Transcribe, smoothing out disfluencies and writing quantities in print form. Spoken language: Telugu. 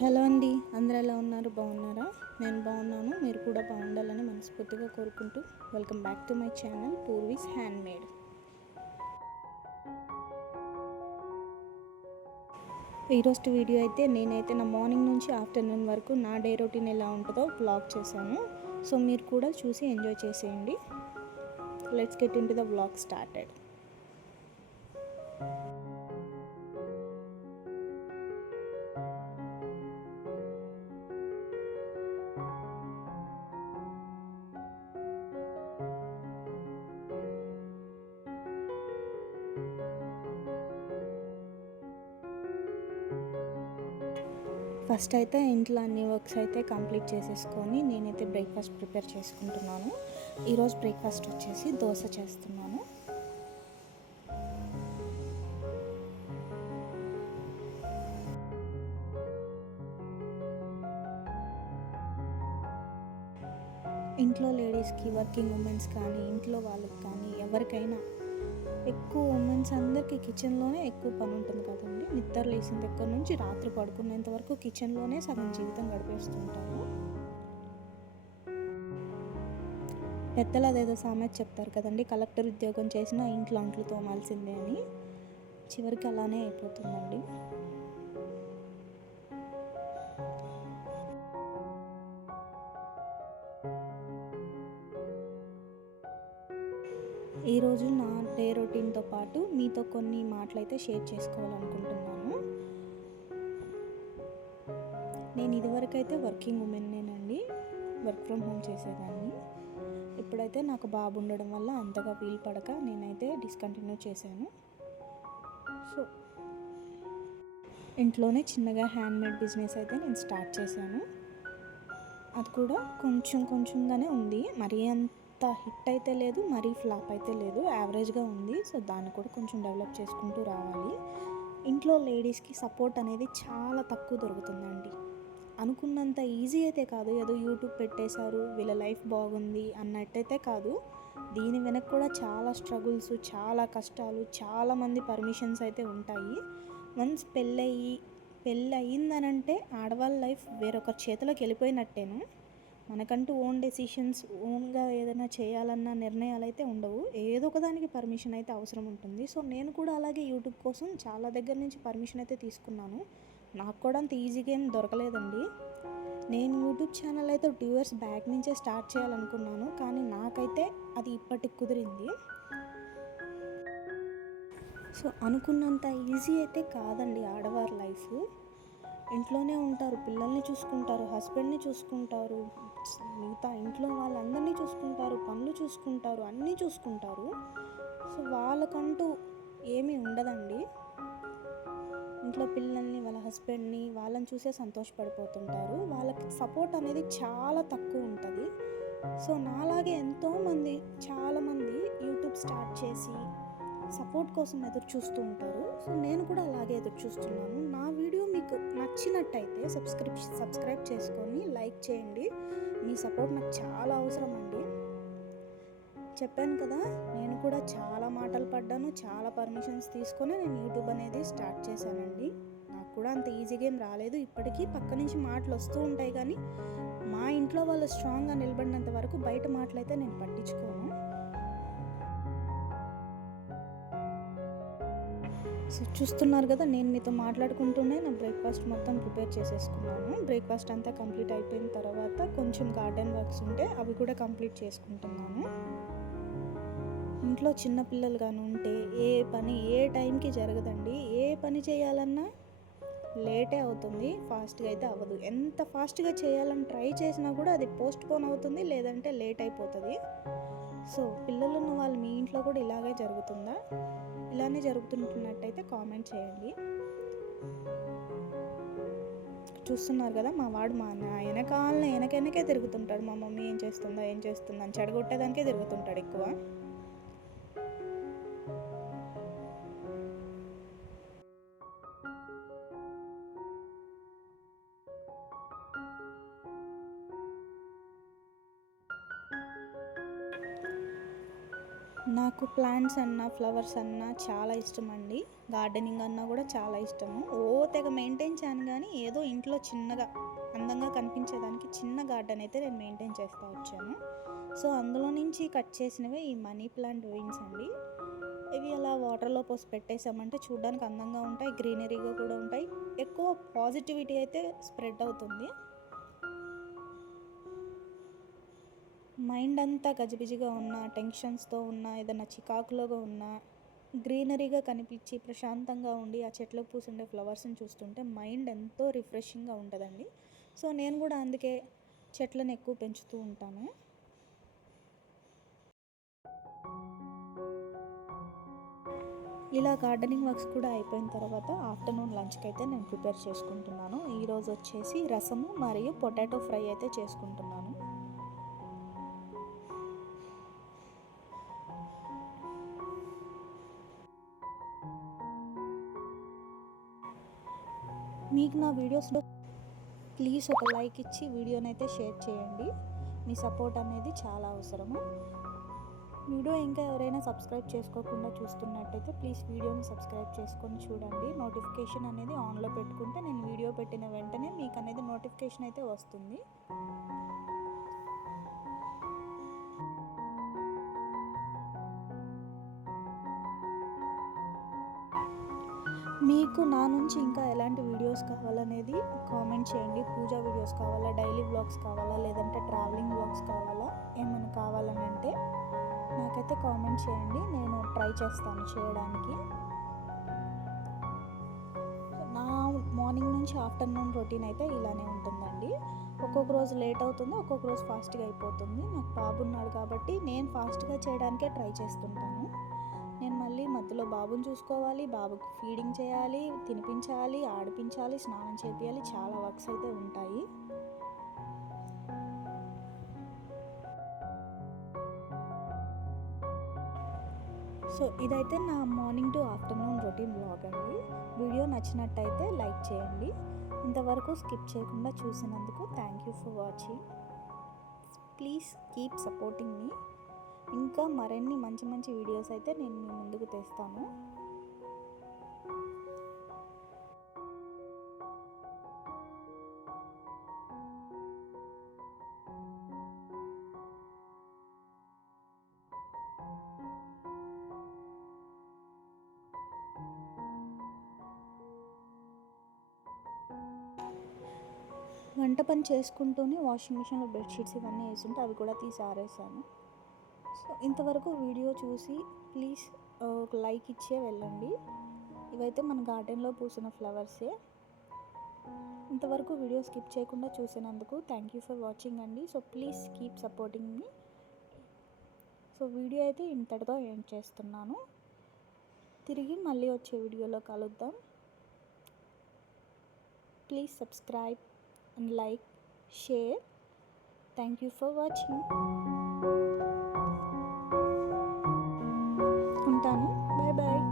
హలో అండి, అందరూ ఎలా ఉన్నారు? బాగున్నారా? నేను బాగున్నాను. మీరు కూడా బాగుండాలని మనస్ఫూర్తిగా కోరుకుంటూ welcome back to my channel Purvi's handmade. ఈరోజు వీడియో అయితే నేనైతే నా మార్నింగ్ నుంచి ఆఫ్టర్నూన్ వరకు నా డే రొటీన్ ఎలా ఉంటుందో వ్లాగ్ చేశాను. సో మీరు కూడా చూసి ఎంజాయ్ చేసేయండి. Let's get in to the vlog started. First అయితే ఇంట్లో అన్ని వర్క్స్ అయితే కంప్లీట్ చేసేసుకొని నేనైతే బ్రేక్ఫాస్ట్ ప్రిపేర్ చేసుకుంటున్నాను. ఈరోజు బ్రేక్ఫాస్ట్ వచ్చేసి దోశ చేస్తున్నాను. ఇంట్లో లేడీస్కి, వర్కింగ్ ఉమెన్స్ కానీ, ఇంట్లో వాళ్ళకి కానీ ఎవరికైనా ఎక్కువ ఉమెన్స్ అందరికీ కిచెన్లోనే ఎక్కువ పని ఉంటుంది కదండి. నిద్ర లేచిన దగ్గర నుంచి రాత్రి పడుకునేంత వరకు కిచెన్లోనే సగం జీవితం గడిపేస్తుంటారు. పెద్దలు అదేదో సామెత చెప్తారు కదండి, కలెక్టర్ ఉద్యోగం చేసినా ఇంట్లో అంట్లు తోమాల్సిందే అని. చివరికి అలానే అయిపోతుందండి. ఈరోజు నా డే రొటీన్తో పాటు మీతో కొన్ని మాటలైతే షేర్ చేసుకోవాలనుకుంటున్నాను. నేను ఇదివరకైతే వర్కింగ్ ఉమెన్నేనండి, వర్క్ ఫ్రమ్ హోమ్ చేసేదాన్ని. ఇప్పుడైతే నాకు బాబు ఉండడం వల్ల అంతగా వీలు పడక నేనైతే డిస్కంటిన్యూ చేశాను. సో ఇంట్లోనే చిన్నగా హ్యాండ్మేడ్ బిజినెస్ అయితే నేను స్టార్ట్ చేశాను. అది కూడా కొంచెం కొంచెంగానే ఉంది. మరీ అంత హిట్ అయితే లేదు, మరీ ఫ్లాప్ అయితే లేదు, యావరేజ్గా ఉంది. సో దాన్ని కూడా కొంచెం డెవలప్ చేసుకుంటూ రావాలి. ఇంట్లో లేడీస్కి సపోర్ట్ అనేది చాలా తక్కువ దొరుకుతుందండి. అనుకున్నంత ఈజీ అయితే కాదు. ఏదో యూట్యూబ్ పెట్టేశారు, వీళ్ళ లైఫ్ బాగుంది అన్నట్టయితే కాదు. దీని వెనక కూడా చాలా స్ట్రగుల్స్, చాలా కష్టాలు, చాలామంది పర్మిషన్స్ అయితే ఉంటాయి. వన్స్ పెళ్ళి అయ్యిందనంటే ఆడవాళ్ళ లైఫ్ వేరొకరి చేతిలోకి వెళ్ళిపోయినట్టేను. మనకంటూ ఓన్ డెసిషన్స్, ఓన్గా ఏదైనా చేయాలన్న నిర్ణయాలు అయితే ఉండవు. ఏదో ఒక దానికి పర్మిషన్ అయితే అవసరం ఉంటుంది. సో నేను కూడా అలాగే యూట్యూబ్ కోసం చాలా దగ్గర నుంచి పర్మిషన్ అయితే తీసుకున్నాను. నాకు కూడా అంత ఈజీగా ఏం దొరకలేదండి. నేను యూట్యూబ్ ఛానల్ అయితే 2 years బ్యాక్ నుంచే స్టార్ట్ చేయాలనుకున్నాను, కానీ నాకైతే అది ఇప్పటికి కుదిరింది. సో అనుకున్నంత ఈజీ అయితే కాదండి ఆడవారి లైఫ్. ఇంట్లోనే ఉంటారు, పిల్లల్ని చూసుకుంటారు, హస్బెండ్ని చూసుకుంటారు, మిగతా ఇంట్లో వాళ్ళందరినీ చూసుకుంటారు, పనులు చూసుకుంటారు, అన్నీ చూసుకుంటారు. సో వాళ్ళకంటూ ఏమీ ఉండదండి. ఇంట్లో పిల్లల్ని, వాళ్ళ హస్బెండ్ని, వాళ్ళని చూసే సంతోషపడిపోతుంటారు. వాళ్ళకి సపోర్ట్ అనేది చాలా తక్కువ ఉంటుంది. సో నాలాగే చాలామంది యూట్యూబ్ స్టార్ట్ చేసి సపోర్ట్ కోసం ఎదురు చూస్తూ ఉంటారు. సో నేను కూడా అలాగే ఎదురు చూస్తున్నాను. నా వీడియో మీకు నచ్చినట్టయితే సబ్స్క్రైబ్ చేసుకొని లైక్ చేయండి. మీ సపోర్ట్ నాకు చాలా అవసరం అండి. చెప్పాను కదా, నేను కూడా చాలా మాటలు పడ్డాను, చాలా పర్మిషన్స్ తీసుకొని నేను యూట్యూబ్ అనేది స్టార్ట్ చేశానండి. నాకు కూడా అంత ఈజీగా ఏం రాలేదు. ఇప్పటికీ పక్క నుంచి మాటలు వస్తూ ఉంటాయి, కానీ మా ఇంట్లో వాళ్ళు స్ట్రాంగ్గా నిలబడినంత వరకు బయట మాటలు అయితే నేను పట్టించుకోను. సో చూస్తున్నారు కదా, నేను మీతో మాట్లాడుకుంటూనే నా బ్రేక్ఫాస్ట్ మొత్తం ప్రిపేర్ చేసేసుకున్నాను. బ్రేక్ఫాస్ట్ అంతా కంప్లీట్ అయిపోయిన తర్వాత కొంచెం గార్డెన్ వర్క్స్ ఉంటే అవి కూడా కంప్లీట్ చేసుకుంటున్నాను. ఇంట్లో చిన్నపిల్లలు కానీ ఉంటే ఏ పని ఏ టైంకి జరగదండి. ఏ పని చేయాలన్నా లేటే అవుతుంది, ఫాస్ట్గా అయితే అవ్వదు. ఎంత ఫాస్ట్గా చేయాలని ట్రై చేసినా కూడా అది పోస్ట్ పోన్ అవుతుంది, లేదంటే లేట్ అయిపోతుంది. సో పిల్లలున్న వాళ్ళు మీ ఇంట్లో కూడా ఇలాగే జరుగుతుందా? ఇలానే జరుగుతున్నట్టయితే కామెంట్ చేయండి. చూస్తున్నారు కదా, మా వాడు వెనకే తిరుగుతుంటాడు. మా మమ్మీ ఏం చేస్తుందా అని చెడగొట్టేదానికే తిరుగుతుంటాడు ఎక్కువ. నాకు ప్లాంట్స్ అన్నా ఫ్లవర్స్ అన్నా చాలా ఇష్టం అండి. గార్డెనింగ్ అన్నా కూడా చాలా ఇష్టము. తెగ మెయింటైన్ చేయను కానీ ఏదో ఇంట్లో చిన్నగా అందంగా కనిపించేదానికి చిన్న గార్డెన్ అయితే నేను మెయింటైన్ చేస్తూ వచ్చాను. సో అందులో నుంచి కట్ చేసినవే ఈ మనీ ప్లాంట్ వెయిన్స్ అండి. ఇవి అలా వాటర్లో పోసి పెట్టేసామంటే చూడడానికి అందంగా ఉంటాయి, గ్రీనరీగా కూడా ఉంటాయి. ఎక్కువ పాజిటివిటీ అయితే స్ప్రెడ్ అవుతుంది. మైండ్ అంతా గజిబిజిగా ఉన్న, టెన్షన్స్తో ఉన్న, ఏదైనా చికాకులోగా ఉన్న, గ్రీనరీగా కనిపించి ప్రశాంతంగా ఉండి ఆ చెట్లకు పూసుండే ఫ్లవర్స్ని చూస్తుంటే మైండ్ ఎంతో రిఫ్రెషింగ్గా ఉంటుందండి. సో నేను కూడా అందుకే చెట్లను ఎక్కువ పెంచుతూ ఉంటాను. ఇలా గార్డెనింగ్ వర్క్స్ కూడా అయిపోయిన తర్వాత ఆఫ్టర్నూన్ లంచ్కి అయితే నేను ప్రిపేర్ చేసుకుంటున్నాను. ఈరోజు వచ్చేసి రసము మరియు పొటాటో ఫ్రై అయితే చేసుకుంటున్నాను. మీకు నా వీడియోస్లో ప్లీజ్ ఒక లైక్ ఇచ్చి వీడియోని అయితే షేర్ చేయండి. మీ సపోర్ట్ అనేది చాలా అవసరము. వీడియో ఇంకా ఎవరైనా సబ్స్క్రైబ్ చేసుకోకుండా చూస్తున్నట్టయితే ప్లీజ్ వీడియోని సబ్స్క్రైబ్ చేసుకొని చూడండి. నోటిఫికేషన్ అనేది ఆన్లో పెట్టుకుంటే నేను వీడియో పెట్టిన వెంటనే మీకు అనేది నోటిఫికేషన్ అయితే వస్తుంది. మీకు నా నుంచి ఇంకా ఎలాంటి వీడియోస్ కావాలనేది కామెంట్ చేయండి. పూజా వీడియోస్ కావాలా, డైలీ వ్లాగ్స్ కావాలా, లేదంటే ట్రావెలింగ్ వ్లాగ్స్ కావాలా, ఏమైనా కావాలని అంటే నాకైతే కామెంట్ చేయండి. నేను ట్రై చేస్తాను చేయడానికి. నా మార్నింగ్ నుంచి ఆఫ్టర్నూన్ రొటీన్ అయితే ఇలానే ఉంటుందండి. ఒక్కొక్క రోజు లేట్ అవుతుంది, ఒక్కొక్క రోజు ఫాస్ట్గా అయిపోతుంది. నాకు బాబు ఉన్నాడు కాబట్టి నేను ఫాస్ట్గా చేయడానికే ట్రై చేస్తుంటాను. నేను మళ్ళీ మధ్యలో బాబుని చూసుకోవాలి, బాబుకి ఫీడింగ్ చేయాలి, తినిపించాలి, ఆడిపించాలి, స్నానం చేపియాలి, చాలా వర్క్స్ అయితే ఉంటాయి. సో ఇదైతే నా morning to afternoon routine vlog అండి. వీడియో నచ్చినట్టయితే లైక్ చేయండి. ఇంతవరకు స్కిప్ చేయకుండా చూసినందుకు thank you for watching. Please keep supporting me. ఇంకా మరిన్ని మంచి మంచి వీడియోస్ అయితే నేను మీ ముందుకు తెస్తాను. వంట పని చేసుకుంటూనే వాషింగ్ మిషన్లో బెడ్షీట్స్ ఇవన్నీ వేసుంటే అవి కూడా తీసి ఆరేసాను. సో ఇంతవరకు వీడియో చూసి ప్లీజ్ ఒక లైక్ ఇచ్చే వెళ్ళండి. ఇవైతే మన గార్డెన్లో పూసిన ఫ్లవర్సే. ఇంతవరకు వీడియో స్కిప్ చేయకుండా చూసినందుకు థ్యాంక్ యూ ఫర్ వాచింగ్ అండి. So please keep supporting me. So video అయితే ఇంతటితో ఎండ్ చేస్తున్నాను. తిరిగి మళ్ళీ వచ్చే వీడియోలో కలుద్దాం. Please subscribe and like, share. Thank you for watching. ఉంటాను. Bye bye.